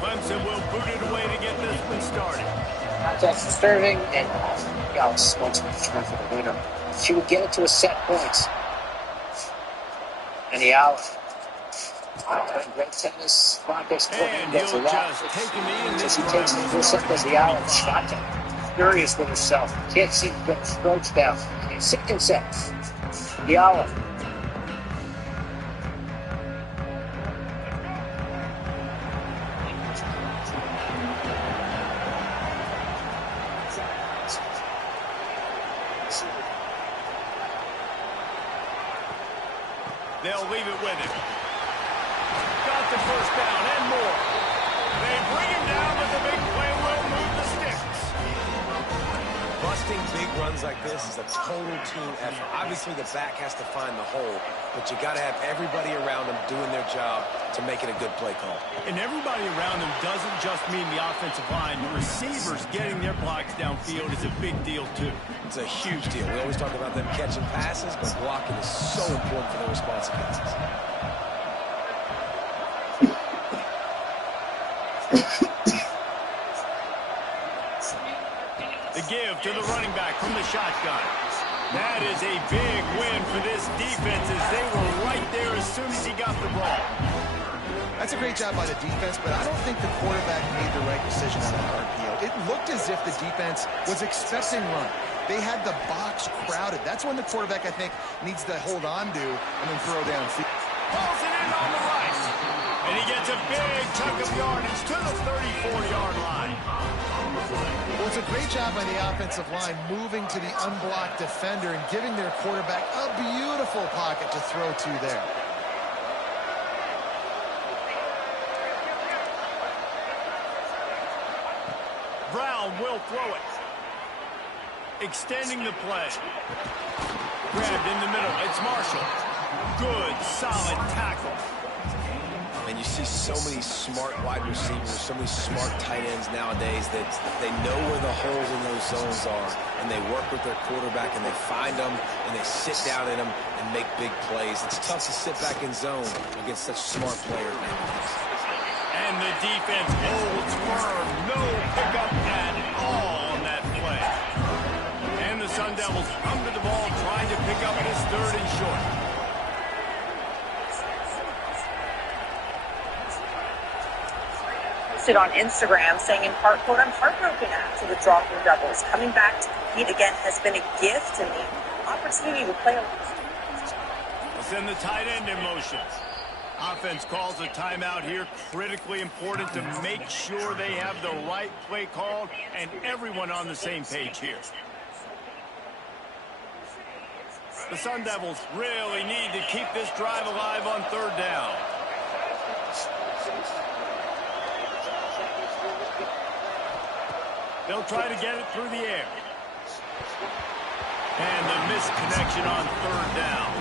Clemson will boot it away to get this one started. Contact serving, and Gallus wants to return for the winner. She would get it to a set points. And the out. Great tennis. Marcus gets a lot. So she takes the first set as the out. Shot it. Furious with herself. Can't seem to get strokes down. Second set. The out. They'll leave it with him. Got the first down and more. They bring him down, but the big play will move the sticks. Busting big runs like this is a total team effort. Obviously, the back has to find the hole, but you got to have everybody around them doing their job to make it a good play call. And everybody around them doesn't just mean the offensive line. The receivers getting their blocks downfield is a big deal, too. It's a huge deal. We always talk about them catching passes, but blocking is so important for their responsibilities. The give to the running back from the shotgun. That is a big win for this defense as they were right there as soon as he got the ball. That's a great job by the defense, but I don't think the quarterback made the right decision on that RPO. It looked as if the defense was expecting run. They had the box crowded. That's when the quarterback, I think, needs to hold on to and then throw downfield. Pulls it in on the right. And he gets a big chunk of yardage to the 34-yard line. Well, it's a great job by the offensive line moving to the unblocked defender and giving their quarterback a beautiful pocket to throw to there. Brown will throw it. Extending the play. Grabbed in the middle. It's Marshall. Good, solid tackle. And you see so many smart wide receivers, so many smart tight ends nowadays that they know where the holes in those zones are, and they work with their quarterback, and they find them, and they sit down in them and make big plays. It's tough to sit back in zone against such smart players. And the defense holds firm. No pickup at all on that play. And the Sun Devils come to the ball trying to pick up this third and short. On Instagram saying in part, quote, I'm heartbroken after the draw from Devils. Coming back to compete again has been a gift and the opportunity to play a... Send the tight end in motion. Offense calls a timeout here. Critically important to make sure they have the right play called and everyone on the same page here. The Sun Devils really need to keep this drive alive on third down. They'll try to get it through the air. And the misconnection on third down.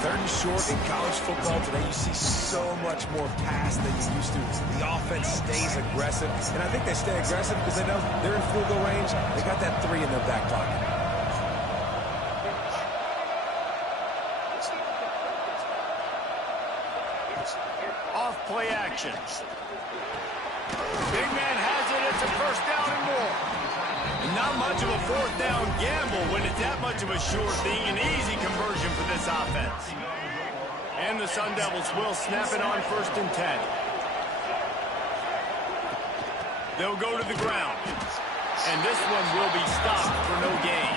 Third and short in college football today, you see so much more pass than you used to. The offense stays aggressive, and I think they stay aggressive because they know they're in field goal range. They got that 3 in their back pocket. Off play action. Big man has it. It's a first down and more. And not much of a fourth down gamble when it's that much of a sure thing. An easy conversion for this offense. And the Sun Devils will snap it on 1st and 10. They'll go to the ground. And this one will be stopped for no gain.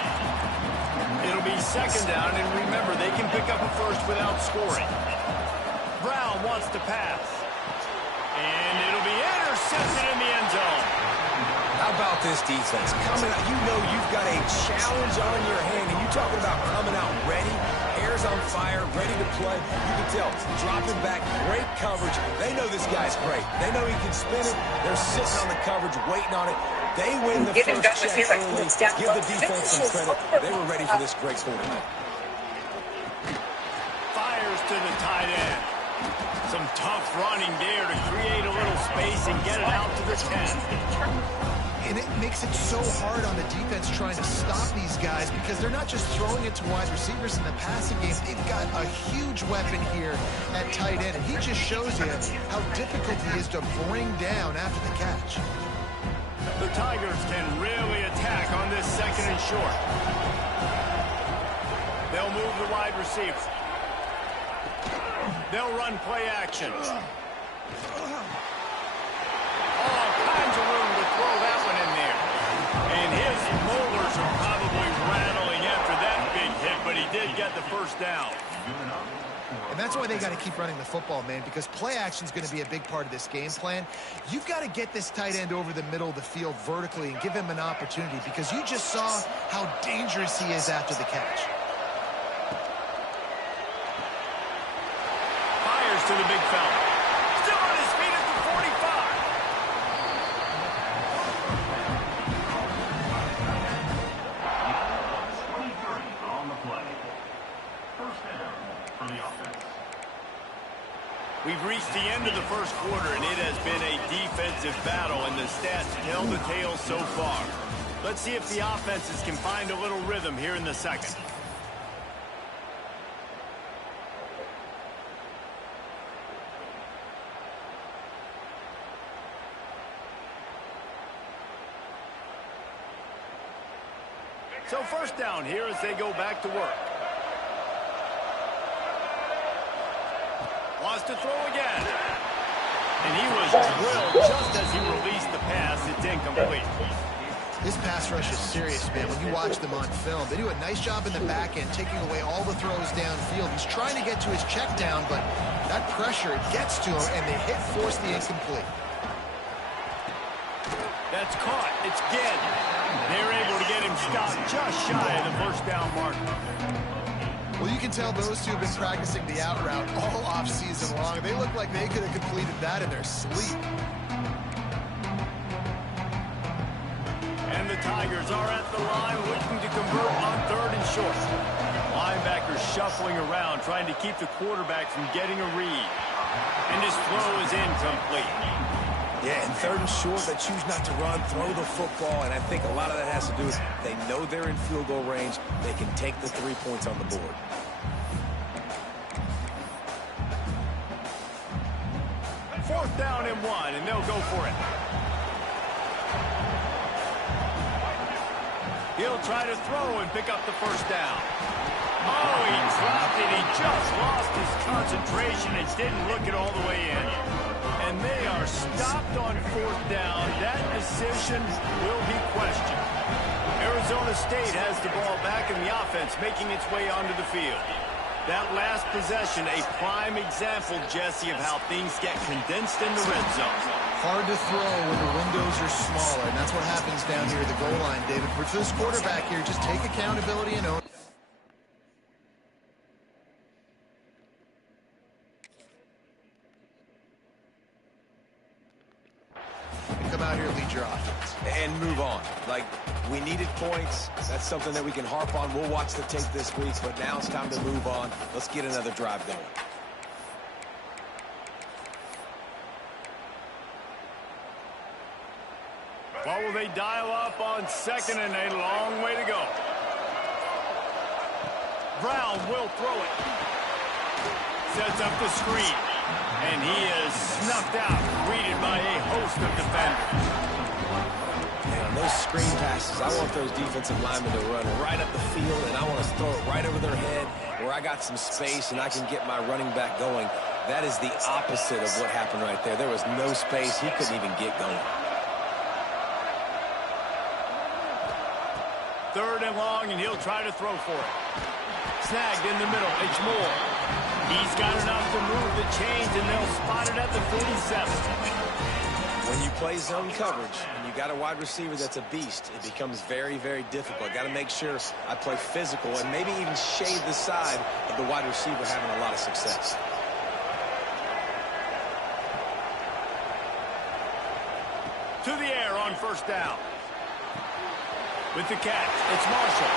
It'll be 2nd down, and remember, they can pick up a first without scoring. Brown wants to pass. And it'll be intercepted in the end zone. How about this defense? Coming out, you know you've got a challenge on your hand, and you're talking about coming out ready, hair's on fire, ready to play. You can tell, dropping back, great coverage. They know this guy's great. They know he can spin it. They're sitting on the coverage, waiting on it. They win the first check early. Give the defense some credit. They were ready for this great quarterback. Fires to the tight end. Some tough running there to create a little space and get it out to the 10. And it makes it so hard on the defense trying to stop these guys because they're not just throwing it to wide receivers in the passing game. They've got a huge weapon here at tight end, and he just shows you how difficult he is to bring down after the catch. The Tigers can really attack on this 2nd and short. They'll move the wide receiver. They'll run play action. All kinds of room to throw that one in there. And his molars are probably rattling after that big hit, but he did get the first down. And that's why they got to keep running the football, man, because play action is going to be a big part of this game plan. You've got to get this tight end over the middle of the field vertically and give him an opportunity because you just saw how dangerous he is after the catch. Fires to the big fella. Still on his feet at the 45. On the play. First down for the offense. We've reached the end of the first quarter, and it has been a defensive battle, and the stats tell the tale so far. Let's see if the offenses can find a little rhythm here in the 2nd. So 1st down here as they go back to work. Wants to throw again. And he was drilled just as he released the pass. It's incomplete. This pass rush is serious, man. When you watch them on film, they do a nice job in the back end, taking away all the throws downfield. He's trying to get to his check down, but that pressure gets to him, and the hit forced the incomplete. That's caught. It's Ginn. They're able to get him stopped just shy of the first down mark. Well, you can tell those two have been practicing the out route all off-season long. They look like they could have completed that in their sleep. And the Tigers are at the line looking to convert on 3rd and short. Linebackers shuffling around, trying to keep the quarterback from getting a read. And his throw is incomplete. Yeah, and 3rd and short, they choose not to run, throw the football, and I think a lot of that has to do with they know they're in field goal range. They can take the 3 points on the board. Fourth down and 1, and they'll go for it. He'll try to throw and pick up the first down. Oh, he dropped it. He just lost his concentration and didn't look it all the way in. And they are stopped on 4th down. That decision will be questioned. Arizona State has the ball back in the offense, making its way onto the field. That last possession, a prime example, Jesse, of how things get condensed in the red zone. Hard to throw when the windows are smaller, and that's what happens down here at the goal line, David. For this quarterback here, just take accountability and own. Come out here, lead your offense. And move on. Like, we needed points. That's something that we can harp on. We'll watch the tape this week, but now it's time to move on. Let's get another drive going. What will they dial up on second and a long way to go? Brown will throw it. Sets up the screen. And he is snuffed out, greeted by a host of defenders. And on those screen passes, I want those defensive linemen to run right up the field, and I want to throw it right over their head where I got some space and I can get my running back going. That is the opposite of what happened right there. There was no space. He couldn't even get going. Third and long, and he'll try to throw for it. Snagged in the middle. It's Moore. He's got enough to move the chains, and they'll spot it at the 47. When you play zone coverage and you got a wide receiver that's a beast, it becomes very, very difficult. Got to make sure I play physical and maybe even shade the side of the wide receiver having a lot of success. To the air on first down. With the catch, it's Marshall.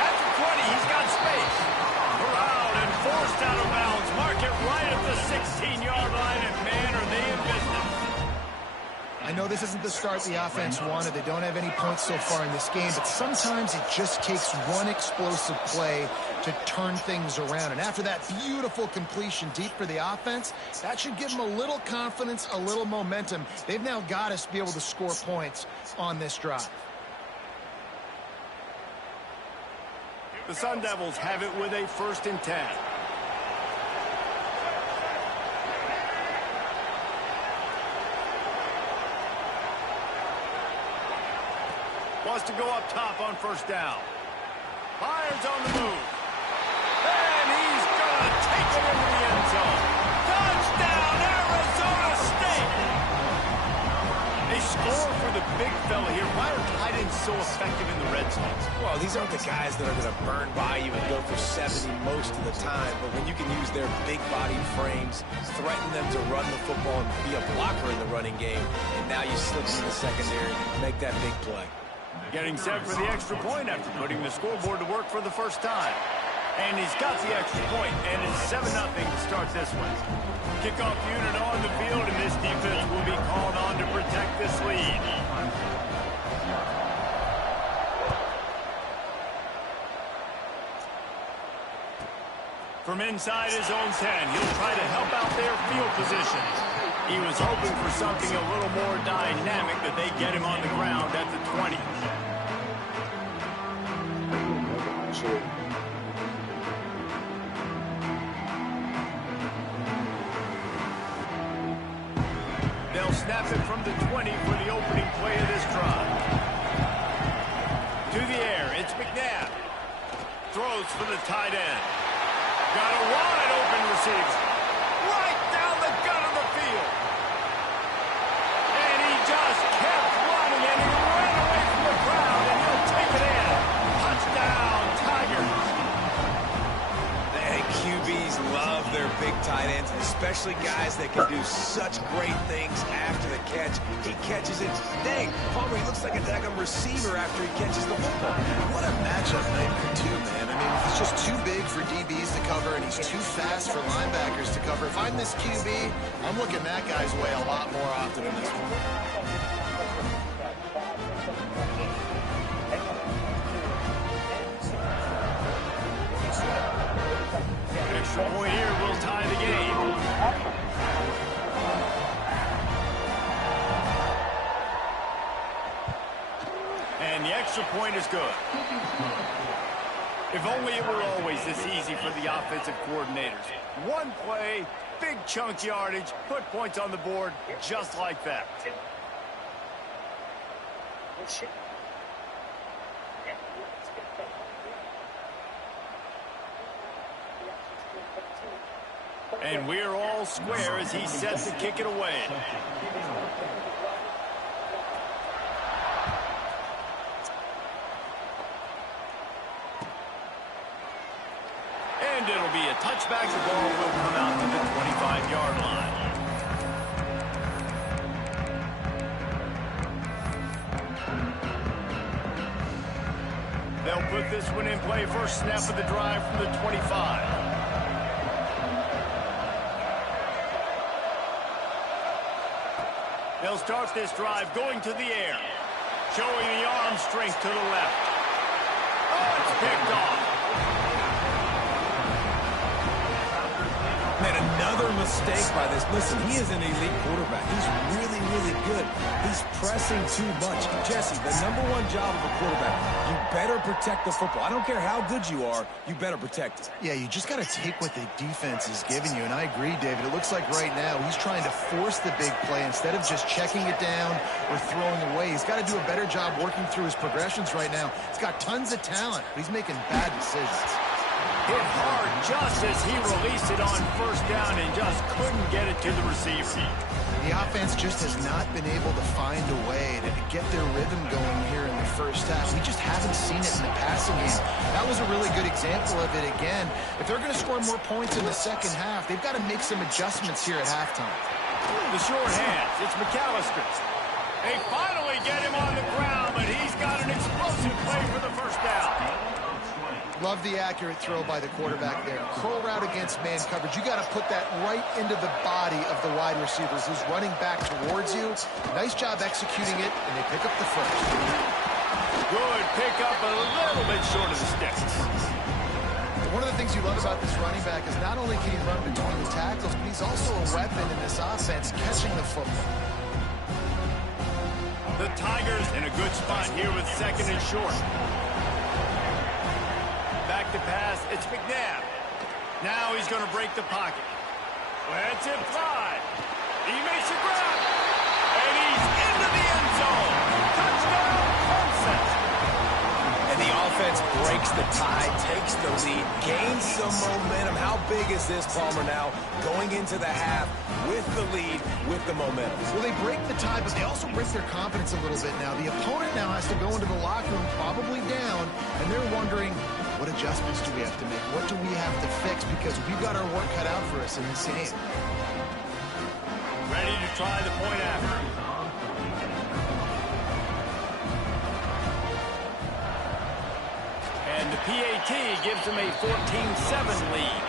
At the 20, he's got space. Around and forced out of bounds. Mark it right at the 16-yard line, and man, are they in business. I know this isn't the start the offense wanted. They don't have any points so far in this game, but sometimes it just takes one explosive play to turn things around. And after that beautiful completion deep for the offense, that should give them a little confidence, a little momentum. They've now got to be able to score points on this drive. The Sun Devils have it with a 1st and 10. Wants to go up top on first down. Fires on the move. And he's going to take it into the end zone. Touchdown, Arizona State! They score for the big fella here. Why are tight ends so effective in the red zone? Well, these aren't the guys that are going to burn by you and go for 70 most of the time, but when you can use their big-bodied frames, threaten them to run the football and be a blocker in the running game, and now you slip into the secondary, make that big play. Getting set for the extra point after putting the scoreboard to work for the first time. And he's got the extra point, and it's 7-0 to start this one. Kickoff unit on the field, and this defense will be called on to protect this lead. From inside his own 10, he'll try to help out their field positions. He was hoping for something a little more dynamic, that they get him on the ground at the 20. They'll snap it from the 20 for the opening play of this drive. To the air, it's McNabb. Throws for the tight end. Got a wide open receiver. Right down the gut of the field. And he just kept running, and he ran away from the crowd, and he'll take it in. Touchdown, Tigers. And QBs love their big tight ends, especially guys that can do such great things after the catch. He catches it. Dang, Palmer, he looks like a daggum receiver after he catches the football. What a matchup nightmare, too, man. I mean, he's just too big for DBs to cover, and he's too fast for linebackers to cover. If I'm this QB, I'm looking that guy's way a lot more often in this one. Extra point here will tie the game. And the extra point is good. If only it were always this easy for the offensive coordinators. One play, big chunk yardage, put points on the board just like that. And we're all square as he's set to kick it away. And it'll be a touchback. The ball will come out to the 25-yard line. They'll put this one in play. First snap of the drive from the 25. They'll start this drive going to the air. Showing the arm strength to the left. Oh, it's picked off. Man, another mistake by this. Listen, he is an elite quarterback. He's really, really good. He's pressing too much. Jesse, the #1 job of a quarterback, you better protect the football. I don't care how good you are, you better protect it. Yeah, you just got to take what the defense is giving you. And I agree, David. It looks like right now he's trying to force the big play instead of just checking it down or throwing away. He's got to do a better job working through his progressions right now. He's got tons of talent, but he's making bad decisions. Hit hard just as he released it on first down and just couldn't get it to the receiver. The offense just has not been able to find a way to get their rhythm going here in the first half. We just haven't seen it in the passing game. That was a really good example of it again. If they're going to score more points in the second half, they've got to make some adjustments here at halftime. The short hands. It's McAllister. They finally get him on the ground, but he's got an explosive play for the first down. Love the accurate throw by the quarterback there. Curl route against man coverage. You got to put that right into the body of the wide receivers who's running back towards you. Nice job executing it, and they pick up the first. Good pick up, a little bit short of the sticks. One of the things you love about this running back is not only can he run between the tackles, but he's also a weapon in this offense, catching the football. The Tigers in a good spot here with second and short. Back to pass, it's McNabb. Now he's going to break the pocket. Let's it fly. He makes a grab. And he's into the end zone. Touchdown, Clemson. And the offense breaks the tie, takes the lead, gains some momentum. How big is this, Palmer, now going into the half with the lead, with the momentum? Well, they break the tie, but they also break their confidence a little bit now. The opponent now has to go into the locker room probably down, and they're wondering, what adjustments do we have to make? What do we have to fix? Because we've got our work cut out for us in this game. Ready to try the point after. And the PAT gives them a 14-7 lead.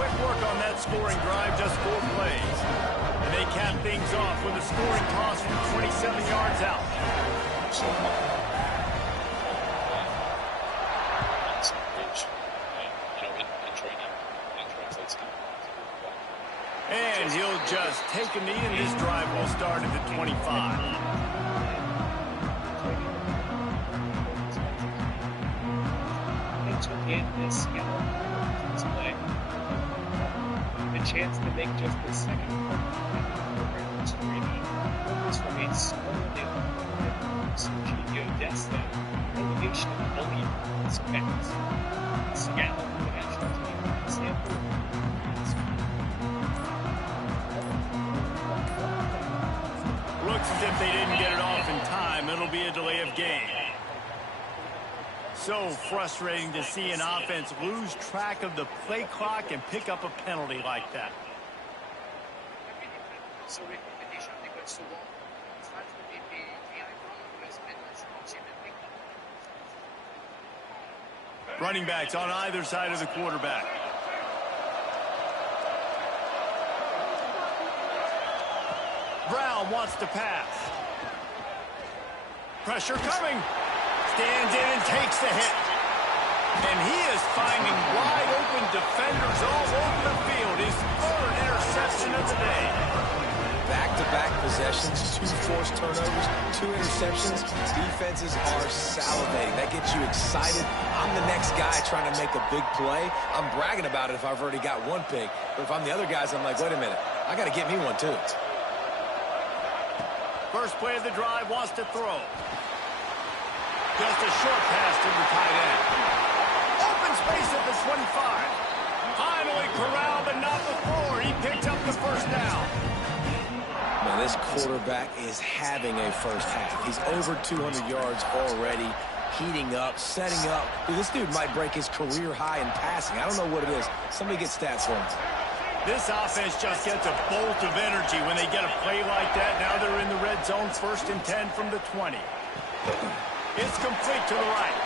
Quick work on that scoring drive, just 4 plays. And they cap things off with a scoring toss from 27 yards out. And he'll just take a knee, and this drive will start at the 25. The chance to make just the second this remains solidly on Sergio Desta, relegation only expects Seattle for the national team. Stanford. Looks as if they didn't get it off in time. It'll be a delay of game. So frustrating to see an offense lose track of the play clock and pick up a penalty like that. Running backs on either side of the quarterback. Brown wants to pass. Pressure coming. Stands in and takes the hit. And he is finding wide open defenders all over the field. His 3rd interception of the day. Back-to-back possessions, 2 forced turnovers, 2 interceptions. Defenses are salivating. That gets you excited. I'm the next guy trying to make a big play. I'm bragging about it if I've already got 1 pick. But if I'm the other guys, I'm like, wait a minute. I got to get me one, too. First play of the drive, wants to throw. Just a short pass to the tight end. Open space at the 25. Finally corralled, but not before. the first down. Man, this quarterback is having a first half. He's over 200 yards already, heating up, setting up. Dude, this dude might break his career high in passing. I don't know what it is. Somebody get stats for him. This offense just gets a bolt of energy when they get a play like that. Now they're in the red zone, 1st and 10 from the 20. It's complete to the right.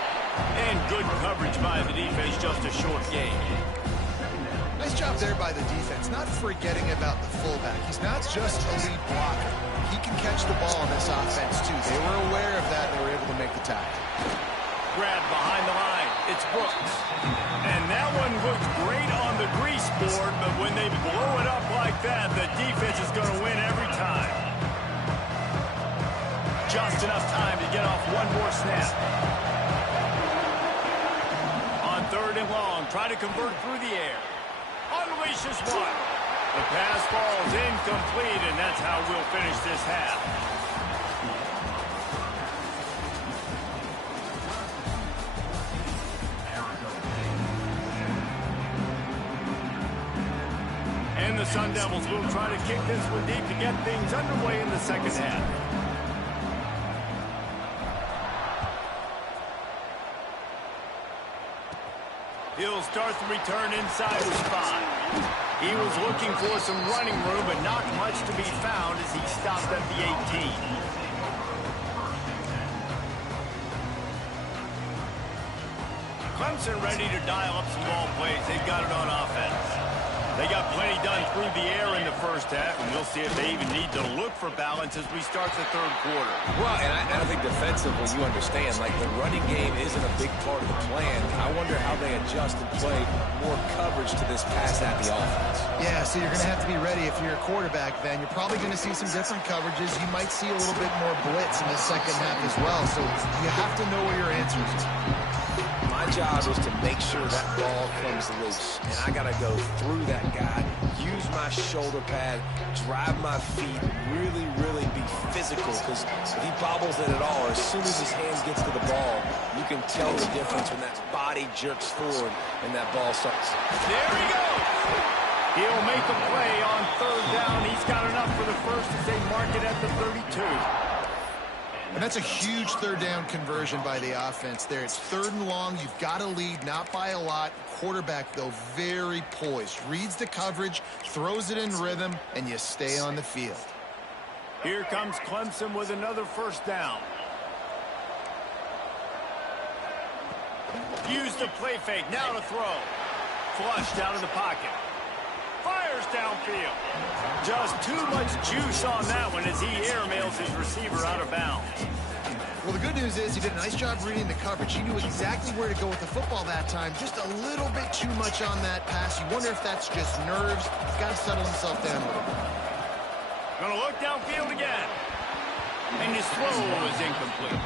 And good coverage by the defense, just a short game. Nice job there by the defense, not forgetting about the fullback. He's not just a lead blocker. He can catch the ball on this offense, too. They were aware of that, and they were able to make the tackle. Grab behind the line. It's Brooks. And that one looks great on the grease board, but when they blow it up like that, the defense is going to win every time. Just enough time to get off one more snap. On 3rd and long, try to convert through the air. Unleashes one. The pass falls incomplete, and that's how we'll finish this half. And the Sun Devils will try to kick this one deep to get things underway in the second half. He'll start the return inside his 5. He was looking for some running room, but not much to be found as he stopped at the 18. Clemson ready to dial up some ball plays. They've got it on offense. They got plenty done through the air in the first half, and we'll see if they even need to look for balance as we start the 3rd quarter. Well, and I think defensively, you understand, like the running game isn't a big part of the plan. I wonder how they adjust and play more coverage to this pass-happy offense. Yeah, so you're going to have to be ready if you're a quarterback then. You're probably going to see some different coverages. You might see a little bit more blitz in the second half as well, so you have to know where your answers are. My job is to make sure that ball comes loose, and I got to go through that guy, use my shoulder pad, drive my feet, really, really be physical, because if he bobbles it at all, as soon as his hands gets to the ball, you can tell the difference when that body jerks forward and that ball starts. There he goes! He'll make a play on 3rd down. He's got enough for the first as they mark it at the 32. And that's a huge 3rd down conversion by the offense there. It's 3rd and long. You've got to lead, not by a lot. Quarterback, though, very poised. Reads the coverage, throws it in rhythm, and you stay on the field. Here comes Clemson with another 1st down. Use the play fake. Now to throw. Flushed out of the pocket. Fires downfield. Just too much juice on that one as he airmails his receiver out of bounds. Well, the good news is he did a nice job reading the coverage. He knew exactly where to go with the football that time. Just a little bit too much on that pass. You wonder if that's just nerves. He's got to settle himself down a little bit. Gonna look downfield again. And his throw is incomplete.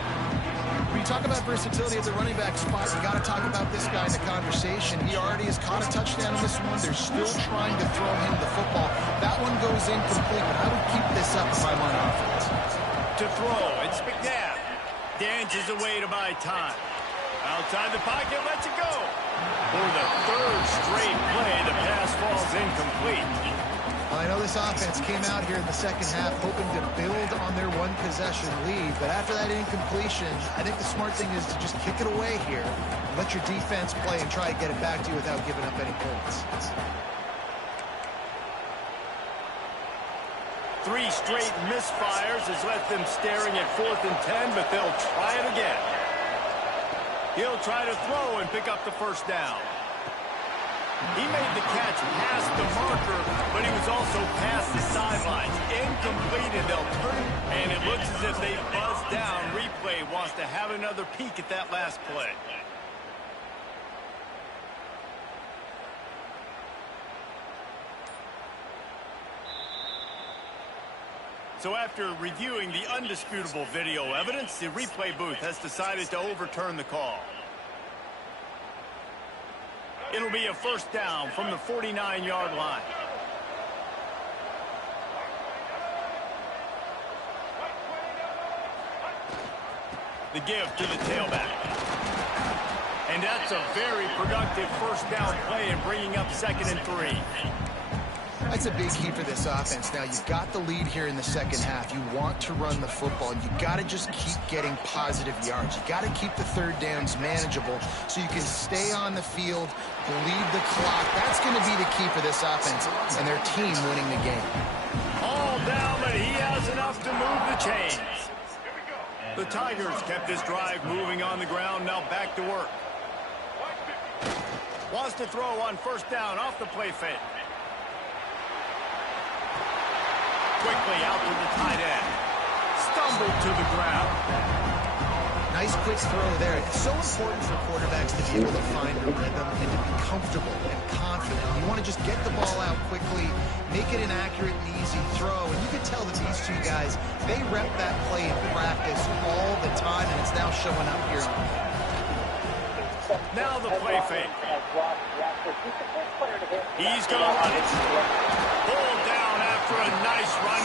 When you talk about versatility at the running back spot, you got to talk about this guy in the conversation. He already has caught a touchdown on this one. They're still trying to throw him the football. That one goes incomplete, but I would keep this up if I'm on offense. To throw, it's McNabb. Dances away to buy time. Outside the pocket, lets it go. For the 3rd straight play, the pass falls incomplete. I know this offense came out here in the second half hoping to build on their one-possession lead, but after that incompletion, I think the smart thing is to just kick it away here, let your defense play and try to get it back to you without giving up any points. 3 straight misfires has left them staring at 4th and 10, but they'll try it again. He'll try to throw and pick up the 1st down. He made the catch past the marker, but he was also past the sidelines. Incomplete, and they'll turn it. And it looks as if they buzzed down. Replay wants to have another peek at that last play. So after reviewing the undisputable video evidence, the replay booth has decided to overturn the call. It'll be a 1st down from the 49-yard line. The give to the tailback. And that's a very productive 1st down play and bringing up 2nd and 3. That's a big key for this offense. Now, you've got the lead here in the second half. You want to run the football. You got to just keep getting positive yards. You got to keep the third downs manageable so you can stay on the field, bleed the clock. That's going to be the key for this offense and their team winning the game. All down, but he has enough to move the chains. The Tigers kept this drive moving on the ground. Now back to work. Wants to throw on first down off the play fake. Quickly out to the tight end. Stumbled to the ground. Nice quick throw there. It's so important for quarterbacks to be able to find a rhythm and to be comfortable and confident. You want to just get the ball out quickly, make it an accurate and easy throw. And you can tell that these two guys, they rep that play in practice all the time, and it's now showing up here. Now the play fake. He's going to run it. Pulled down after a nice run.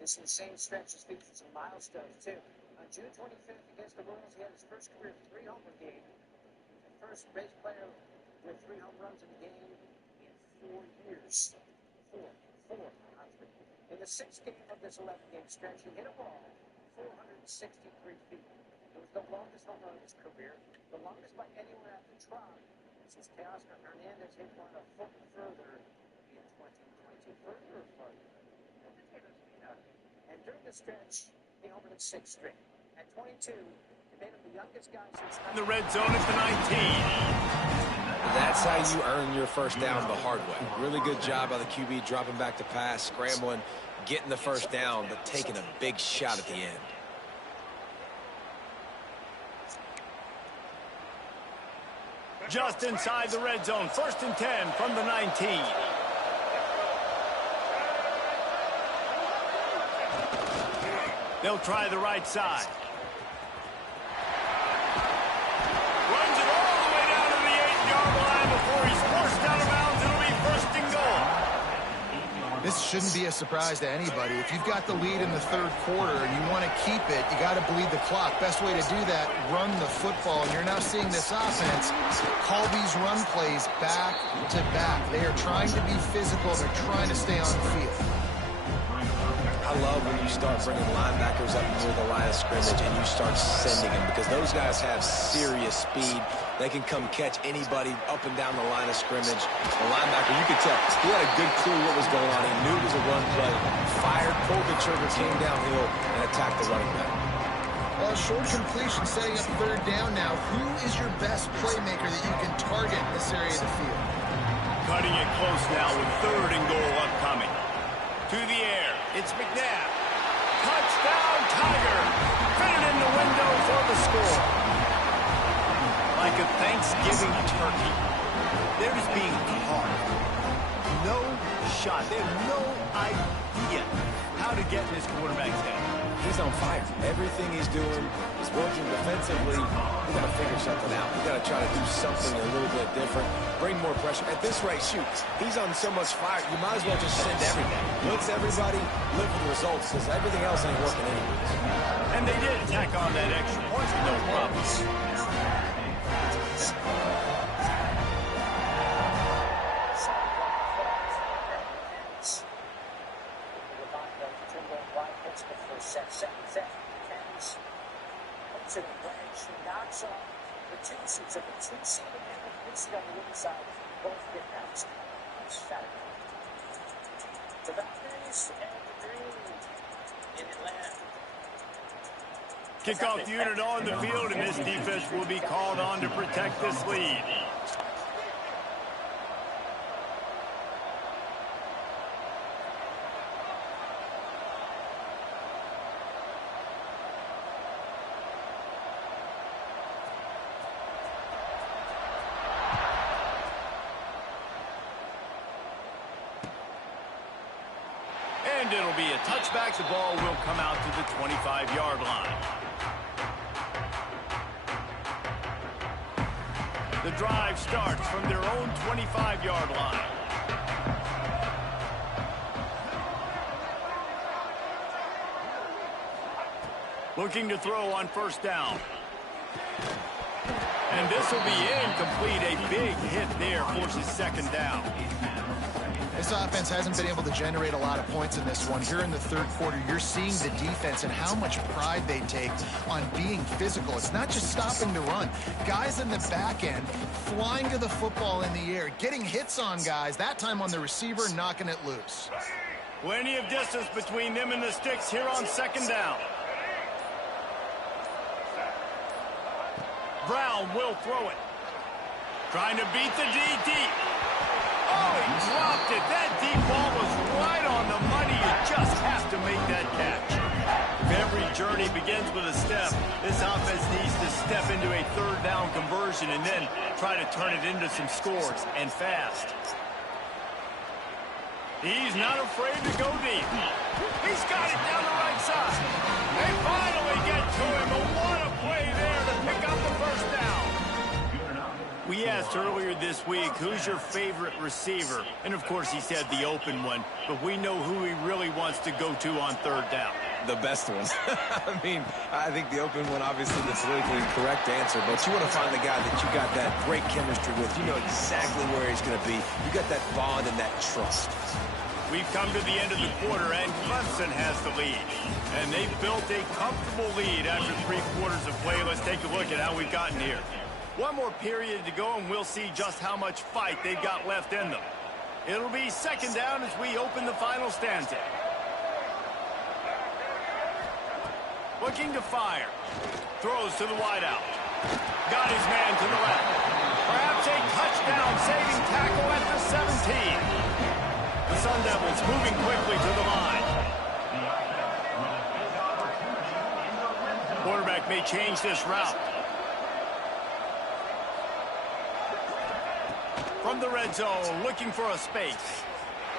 This is the same stretch as features some milestones, too. On June 25th against the Royals, he had his first career 3-homer game. The first base player with 3 home runs in the game in 4 years. Four. In the 6th game of this 11-game stretch, he hit a ball 463 feet. It was the longest home run of his career, the longest by anyone at the Trop since Teoscar Hernandez hit one a foot further in 2020. And during the stretch, he homered at 6 straight. At 22, he made him the youngest guy since... In the red zone at the 19. That's how you earn your first down the hard way. Really good job by the QB dropping back to pass, scrambling, getting the first down, but taking a big shot at the end. Just inside the red zone. 1st and 10 from the 19. They'll try the right side. Runs it all the way down to the 8-yard line before he's forced out of bounds. It'll be 1st and goal. This shouldn't be a surprise to anybody. If you've got the lead in the 3rd quarter and you want to keep it, you got to bleed the clock. Best way to do that, run the football. And you're now seeing this offense call these run plays back to back. They are trying to be physical. They're trying to stay on the field. I love when you start bringing linebackers up near the line of scrimmage and you start sending them, because those guys have serious speed. They can come catch anybody up and down the line of scrimmage. The linebacker, you could tell, he had a good clue what was going on. He knew it was a run play, fired, pulled the trigger, came downhill, and attacked the running back. Well, short completion setting up 3rd down now. Who is your best playmaker that you can target in this area of the field? Cutting it close now with 3rd and goal upcoming. To the air, it's McNabb. Touchdown, Tiger. Fitted in the window for the score. Like a Thanksgiving turkey, they're just being carved. No shot. They have no idea how to get in this quarterback's head. He's on fire. Everything he's doing is working defensively. We got to figure something out. We got to try to do something a little bit different. Bring more pressure. At this rate, shoot, he's on so much fire, you might as well just send everything. Blitz everybody, live with the results, because everything else ain't working anyways. And they did tack on that extra point with no problem. Knocks off the 2 seats of the 2 seat and the 3 seat on the inside. Both get bounced on Saturday. The Falcons and the Dream in Atlanta. Kickoff unit on the field, and this defense will be called on to protect this lead. And it'll be a touchback. The ball will come out to the 25-yard line. The drive starts from their own 25-yard line. Looking to throw on first down. And this will be incomplete. A big hit there forces 2nd down. This offense hasn't been able to generate a lot of points in this one. Here in the third quarter, you're seeing the defense and how much pride they take on being physical. It's not just stopping the run. Guys in the back end flying to the football in the air, getting hits on guys, that time on the receiver, knocking it loose. Plenty of distance between them and the sticks here on second down. Brown will throw it. Trying to beat the D deep. Oh, he dropped it. That deep ball was right on the money. You just have to make that catch. If every journey begins with a step, this offense needs to step into a third down conversion and then try to turn it into some scores, and fast. He's not afraid to go deep. He's got it down the right side. They finally get to him, but what a play there to pick up the first down. We asked earlier this week, who's your favorite receiver? And, of course, he said the open one, but we know who he really wants to go to on third down. The best one. I mean, I think the open one, obviously, the politically correct answer, but you want to find the guy that you got that great chemistry with. You know exactly where he's going to be. You got that bond and that trust. We've come to the end of the quarter, and Clemson has the lead. And they've built a comfortable lead after 3 quarters of play. Let's take a look at how we've gotten here. One more period to go, and we'll see just how much fight they've got left in them. It'll be second down as we open the final stanza. Looking to fire. Throws to the wideout. Got his man to the left. Perhaps a touchdown-saving tackle at the 17. The Sun Devils moving quickly to the line. Quarterback may change this route. From the red zone, looking for a space.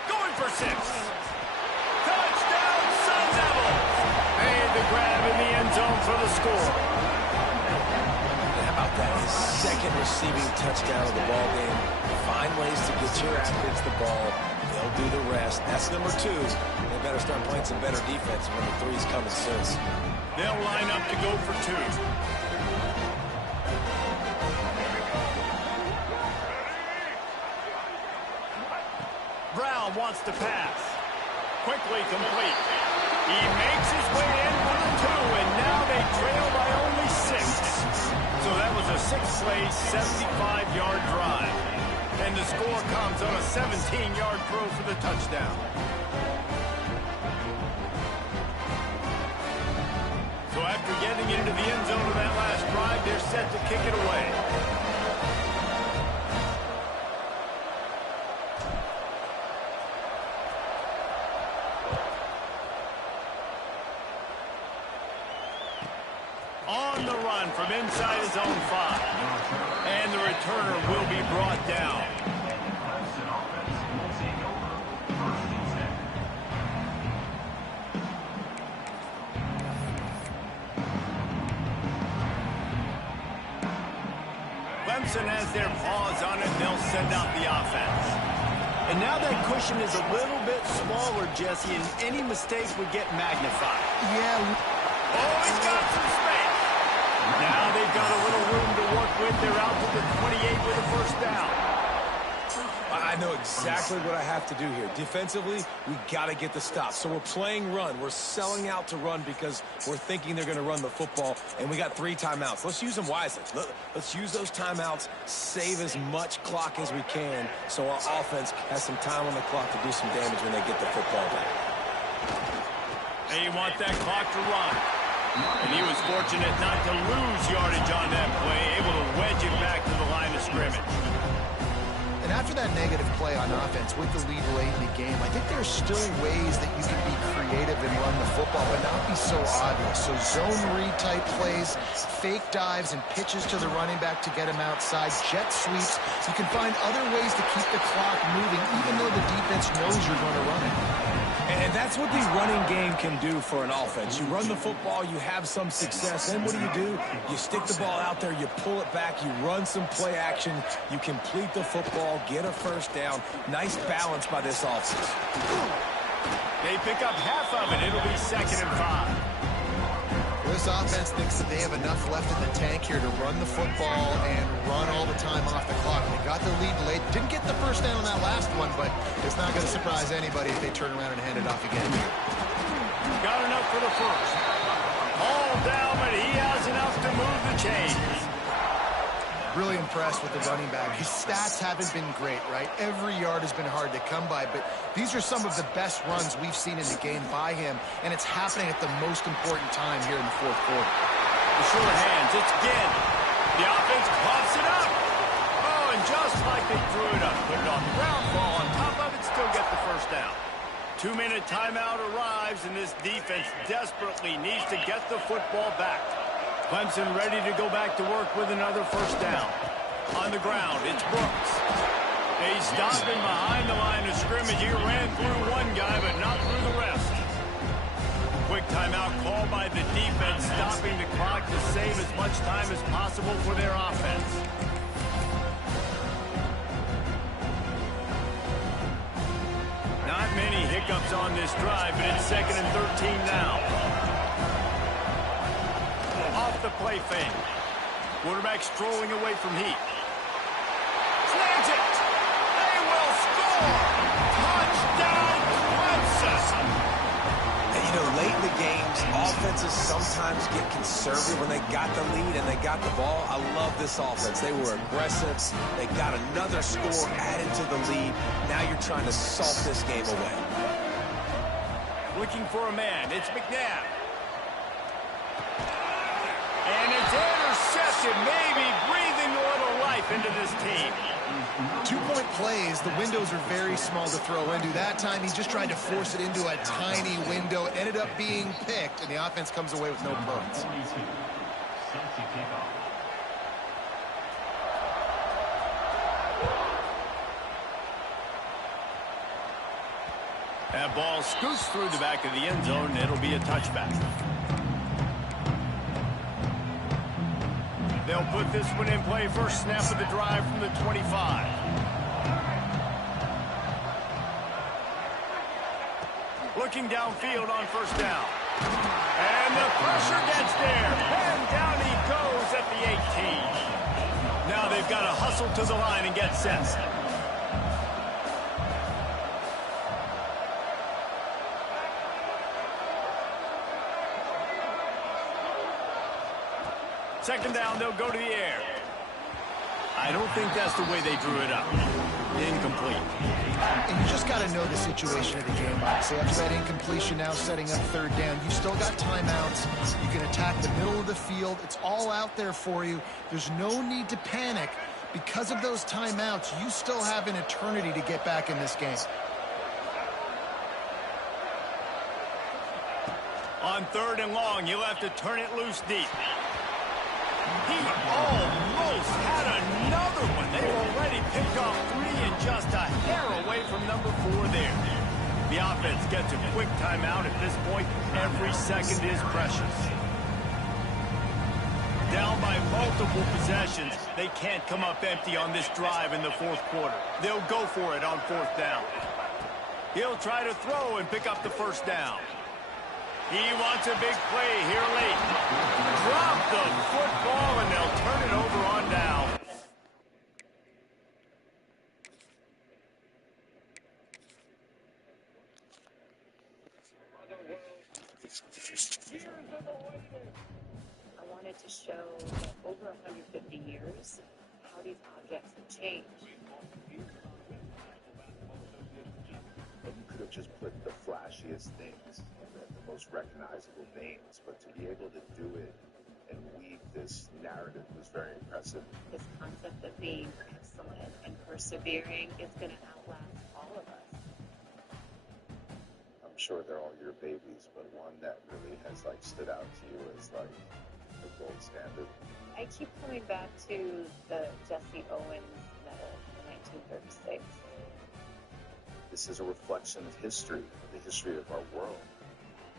Going for 6. Touchdown, Sun Devils! Made the grab in the end zone for the score. How about that? His second receiving touchdown of the ball game. Find ways to get your athletes the ball. They'll do the rest. That's number 2. They better start playing some better defense when the 3's coming soon. They'll line up to go for 2. Brown wants to pass. Quickly complete. He makes his way in for the 2, and now they trail by only 6. So that was a 6-play, 75-yard drive. And the score comes on a 17-yard throw for the touchdown. So after getting into the end zone of that last drive, they're set to kick it away. On the run from inside his own 5. And the returner will be brought down. Clemson has their paws on it. They'll send out the offense. And now that cushion is a little bit smaller, Jesse, and any mistake would get magnified. Yeah. Oh, he's got some space. Now they've got a little room to work with. They're out to the 28 with a first down. I know exactly what I have to do here. Defensively, we got to get the stop. So we're playing run. We're selling out to run because we're thinking they're going to run the football, and we got 3 timeouts. Let's use them wisely. Let's use those timeouts, save as much clock as we can so our offense has some time on the clock to do some damage when they get the football back. They want that clock to run. And he was fortunate not to lose yardage on that play, able to wedge it back to the line of scrimmage. And after that negative play on offense with the lead late in the game, I think there's still ways that you can be creative and run the football, but not be so obvious. So zone read type plays, fake dives and pitches to the running back to get him outside, jet sweeps. You can find other ways to keep the clock moving, even though the defense knows you're going to run it. And that's what the running game can do for an offense. You run the football, you have some success. Then what do? You stick the ball out there, you pull it back, you run some play action, you complete the football, get a first down. Nice balance by this offense. They pick up half of it. It'll be 2nd and 5. this offense thinks that they have enough left in the tank here to run the football and run all the time off the clock. They got the lead late. Didn't get the first down on that last one, but it's not going to surprise anybody if they turn around and hand it off again. Got enough for the first. All down, but he has enough to move the chains. Really impressed with the running back. His stats haven't been great, right? Every yard has been hard to come by, but these are some of the best runs we've seen in the game by him, and it's happening at the most important time here in the fourth quarter. The short hands, it's again. The offense coughs it up. Oh, and just like they threw it up, put it on the ground, fall on top of it, still get the first down. 2-minute timeout arrives, and this defense desperately needs to get the football back. Clemson ready to go back to work with another first down. On the ground, it's Brooks. They stopped him behind the line of scrimmage. He ran through one guy, but not through the rest. Quick timeout called by the defense, stopping the clock to save as much time as possible for their offense. Not many hiccups on this drive, but it's 2nd and 13 now. Off the play fake. Quarterback strolling away from heat. Slams it. They will score. Touchdown, Clemson. And, you know, late in the games, offenses sometimes get conservative when they got the lead and they got the ball. I love this offense. They were aggressive. They got another score added to the lead. Now you're trying to salt this game away. Looking for a man. It's McNabb. And it's intercepted, maybe breathing a little life into this team. 2-point plays, the windows are very small to throw into. That time, he just tried to force it into a tiny window. It ended up being picked, and the offense comes away with no points. That ball scoots through the back of the end zone, and it'll be a touchback. They'll put this one in play. First snap of the drive from the 25. Looking downfield on first down. And the pressure gets there. And down he goes at the 18. Now they've got to hustle to the line and get set. Second down, they'll go to the air. I don't think that's the way they drew it up. Incomplete. And you just got to know the situation of the game, obviously. After that incompletion, now setting up third down. You still got timeouts. You can attack the middle of the field. It's all out there for you. There's no need to panic. Because of those timeouts, you still have an eternity to get back in this game. On 3rd and long, you'll have to turn it loose deep. He almost had another one. They've already picked off 3 and just a hair away from number 4 there. The offense gets a quick timeout at this point. Every second is precious. Down by multiple possessions, they can't come up empty on this drive in the fourth quarter. They'll go for it on 4th down. He'll try to throw and pick up the first down. He wants a big play here late. Drop the football, and they'll turn it over on down. I wanted to show that over 150 years, how these objects have changed. You could have just put the flashiest things, the most recognizable names, but to be able to do it and weave this narrative was very impressive. This concept of being excellent and persevering is going to outlast all of us. I'm sure they're all your babies, but one that really has stood out to you as the gold standard. I keep coming back to the Jesse Owens medal in 1936. This is a reflection of history, the history of our world.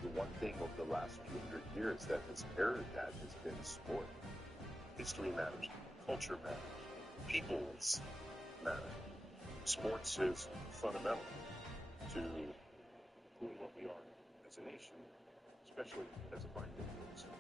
The one thing over the last few hundred years that has mirrored that has been sport. History matters. Culture matters. Peoples matter. Sports is fundamental to who and what we are as a nation, especially as a black nation.